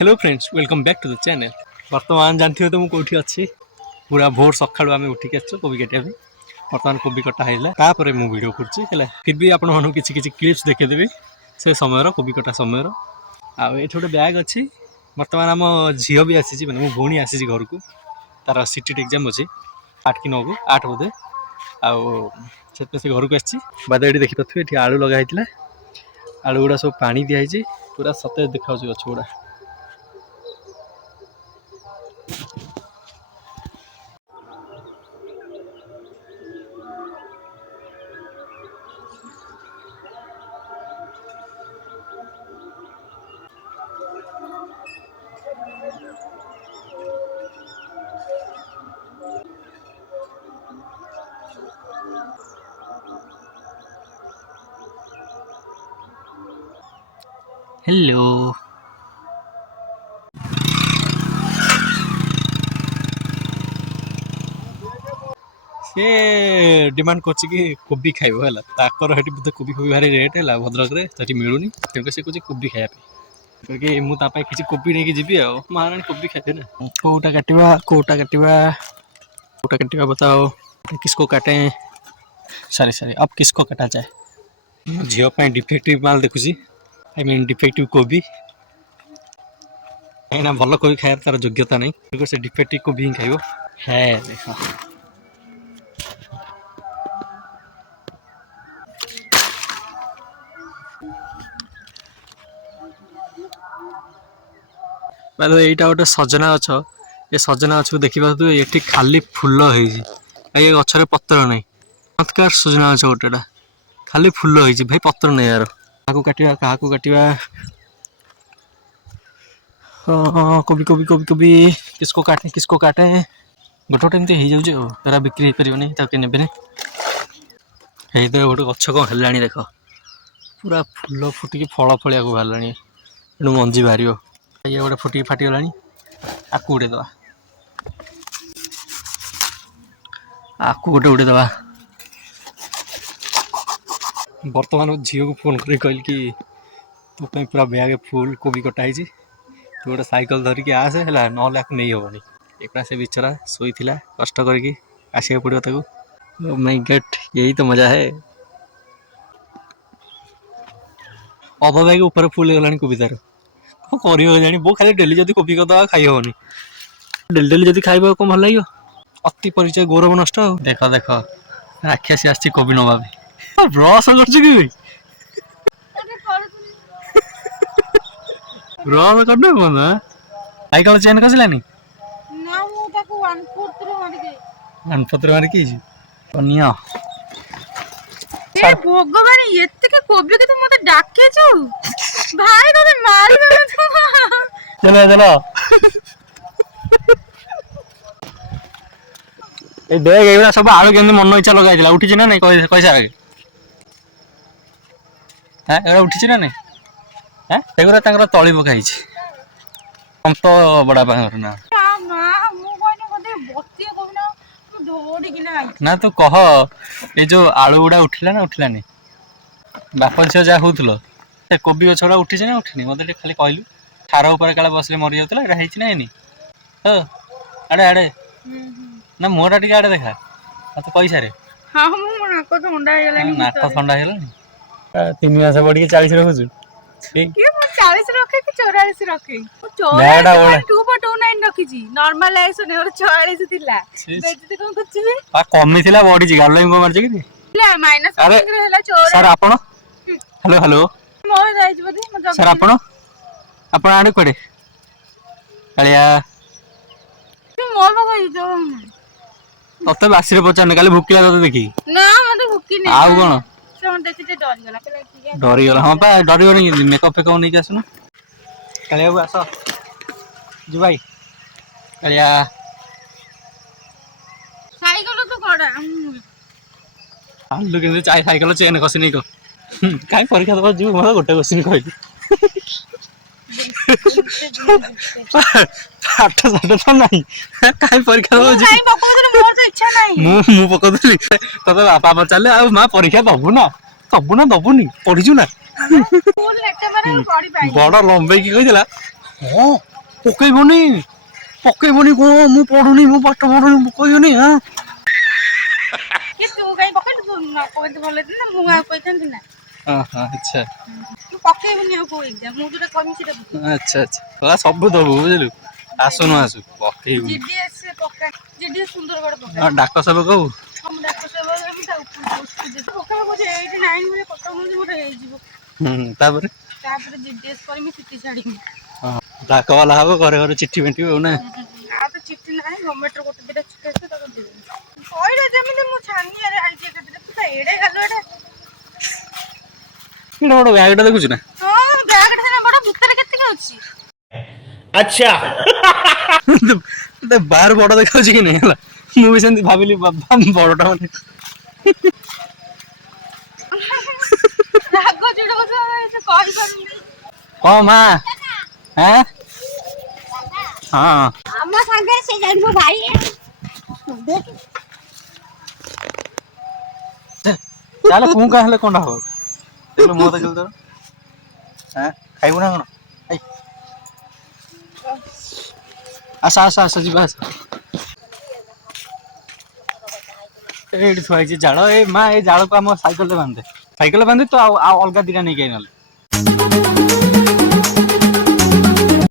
Hello friends welcome back to the channel. बर्तमान जानते हो तो मुझे अच्छी पूरा भोर सकाळु आम उठिक कोबी काटिया बर्तमान कोबी कटा है मु वीडियो कर फिर भी आपको किसी क्लिप्स देखेदेवी से समय कोबी कटा समय आठ गोटे बैग अच्छी। बर्तमान आम झील भी आसी मैंने मो भौणी आसी घर को तार सीटी एग्जाम अच्छी 8 कि 9 को 8 बोधे से घर को आसी बाद ये देखी पारे ये आलू लगाई आलू गुड़ा सब पानी दिखाई पूरा सतेज देखा गछ गुड़ा। हेलो से डिमांड कर कोबी खाइब है बोधे कोबी कोबी भारी रेट है भद्रक में मिलूनी तेणुक से कहे कोबी खायापी मुझे किसी कोबी नहीं जी महाराणी कोबी खाते ना कौटा काटा कौटा काटा बताओ किसको काटे सॉरी सॉरी अब किसको काटा जाए झील डिफेक्टिव माल देखुची आई मीन डिफेक्टिव कोबी कहीं भल कोबी खाया तार योग्यता नहीं से डिफेक्टिव कोबी ही खाइब है देख यहाँ गोटे सजना गछ ये सजना गछ को देखा तो ये खाली फुल ये गचर पत्र नहीं चमत्कार सजना गछ गोटेटा खाली फुल हो भाई पत्र नहीं यार क्या काटा कोबी कोबी कोबी कोबी किसको काटे गोटे गोटे एमती हो जाऊरा बिक्री हो पार नहीं ने गोटे गछ कौन है देख पूरा फुल फुटिक फल फलिया को बाहर तेणु मंजी बाहर ये गोटे फुटिक फाटीगला आपको उड़े दवा आपको गोटे उड़े दवा बर्तमान झील को फोन कर कहल कि तो पूरा बैग फुल कोबी कटाई तू गोटे साइकिल धरिकी आसे है ना नहीं हेनी एक से बिचरा शोई कष्ट करके आसा पड़ो ताको माय गॉड यही तो मजा है। अध बैग ऊपर फुल गलानी कोबी तार कौन कर बो खाली डेली जब कोबी करदे खाई हेनी डेली डेली जब खाइब कौन भल लगे अति परिचय गौरव नष्ट देख देख राक्षसी आसी कोबी नवा ब्रश कर ब्रश करना साइकिल चेन कसलानी ना मु ताको 1/4 रे मार के 1/4 मार के कनिया ए भगवान एते के कोबी के तो मते डाके छु भाई तोते मारी दे चलो चलो ए देख एबरा सब आलू केमने मन इच्छा लगाई दिला उठी ना नहीं कैसा आगे हां एबरा उठी ना नहीं हां एगरा तांगर तळी पकाई छी हम तो बड़ा पांगर ना मां मु कोने बदे बत्ती कोबी ना मु दौड़ी कि ना तो कह ये जो आलू गुड़ा उठिला ना उठिलानी बाप झील जहाँ होउतलो से कोबी गछड़ा उठी ना उठिनी मते खाली कहलु ठार ऊपर काला बसले मरि जाउतला एटा हेछि ना हेनी हो आड़े आड़े ना मोरा टिके आड़े देखा तो पैसा रे हां मु नाक ठंडा हे गेलानी नाक ठंडा हे गेलानी 3 मास बढ़ी के 40 रखुछु ठीक के मु 40 रखे कि 44 रखे मु 2.29 रखी छी नॉर्मल आइसो ने 44 थिला बेजती कोन कुछ आ कमी थिला बढ़ी जी गालो को मार जे कि ला माइनस हेला 4 सर आपण हेलो हेलो मो जाई छी बदी सर आपण आपण आडे कोडे अलिया तू मो बगई जो तते बासी रे पचाने काली भुकिला तते देखी ना मते भुकी नै आउ कोन से मन देखि जे डरी गला कहला कि डरी गला हां पा डरी गनी मेकअप पे कोन नहीं आसनु कालिया बाबू आसो जी भाई कालिया साइकिल तो कोडा आलू के चाय साइकिल चेन कसी नहीं को काई परीक्षा दबा जीव मत गोटे क्वेश्चन कहली आठ साठ तो नहीं काई परीक्षा दबा जी काई पकोदे मोर तो इच्छा नहीं मु पकोदली तते बापा पचाले आ मां परीक्षा दबु ना दबुनी पढ़िजु ना फुल लेक्चर मारे पढ़ी पाई बड़ लंबे की कहिला हां ପକେଇବନି ପକେଇବନି କଣ ମୁଁ ପଢୁନି ମୁଁ ପାଠ ପଢୁନି ପକେଇବନି ହଁ କି ତୁ କାଇଁ ପକେଇଲୁ ତୁ ନ ପକେଇତେ ଭଲ ହେଇଥିଲା ମୁଁ ଆଉ କହିଥାନ୍ତି ନା ଆଚ୍ଛା ତୁ ପକେଇବୁନି ଆଉ କୋଉ ଏକ୍ଜାମ ମୁଁ ଯୋଉଟା କହିବି ସେଇଟା ପକେଇବୁ। ଆଚ୍ଛା ଆଚ୍ଛା ସବୁ ଦବୁ ବୁଝିଲୁ ଆସୁ ନ ଆସୁ ପକେଇବୁ ଜିଡିଏସ୍ ପକା ଜିଡିଏସ୍ ସୁନ୍ଦରଗଡ଼ ପକା ଡାକ ସେବକ ହବୁ ହଁ ମୁଁ ଡାକ୍ତର ସେବା ହେବି ତା ଉପରୁ ପୋଷ୍ଟ ଦେବି ପକେଇବ କହୁଛି 89 ଭଳିଆ କଟକ ନଉଛି ମୋର ହେଇଯିବ ତାପରେ ଜିଡିଏସ୍ କରିମି ସିଟି ଛାଡ଼ିମି ଡାକ ବାଲା ହବ ଘରେ ଘରେ ଚିଠି ବାଣ୍ଟିବ ଆଉ ନା ଆଉ ତ ଚିଠି ନାହିଁ ଗଭର୍ଣ୍ଣମେଣ୍ଟର ଗୋଟେ ଦିଟା ଚିଠି ଆସିବ ତାକୁ ଦେବି କହିଲେ ଯେମିତି ମୁଁ ଛାନିଆରେ ଆଇଛି ଏକାଥରେ ତୁ ତ ଏଡେ ଗାଲୁଆଟା ଏଇଟା ଗୋଟେ ବ୍ୟାଗଟା ଦେଖୁଛୁ ନା ହଁ ବ୍ୟାଗଟା ସିନା ବଡ଼ ଭିତରେ କେତିକି ଅଛି अच्छा ବାହାର ବଡ ଦେଖାଉଛି କି ନାଇଁ ହେଲା ମୁଁ ବି ସେମିତି ଭାବିଲି ବାବା ବଡଟା ମାନେ ରାଗ ଚିଡ କଥା ସେ କହିପାରୁନି ହଁ ମା ହଁ ଆମ ସାଙ୍ଗରେ ସେ ଯାଇ ମୋ ଭାଇ ଚାଲେ କୁଁ କାଁ ହେଲେ କଣଟା ହବ ଦେଖିଲୁ ମୁହଁ ଦେଖିଲୁ ତୋର ଖାଇବୁ ନା କଣ ଆସ ଆସ ଆସ ଯିବା ଆସ ଏଇଠି ଥୁଆ ହେଇଛି ଜାଳ ଏଇ ମା ଏଇ ଜାଳକୁ ଆମ ସାଇକେଲରେ ବାନ୍ଧେ ତ ଆଉ ଅଲଗା ଦିଟା ନେଇକି ଆଇ ନହେଲେ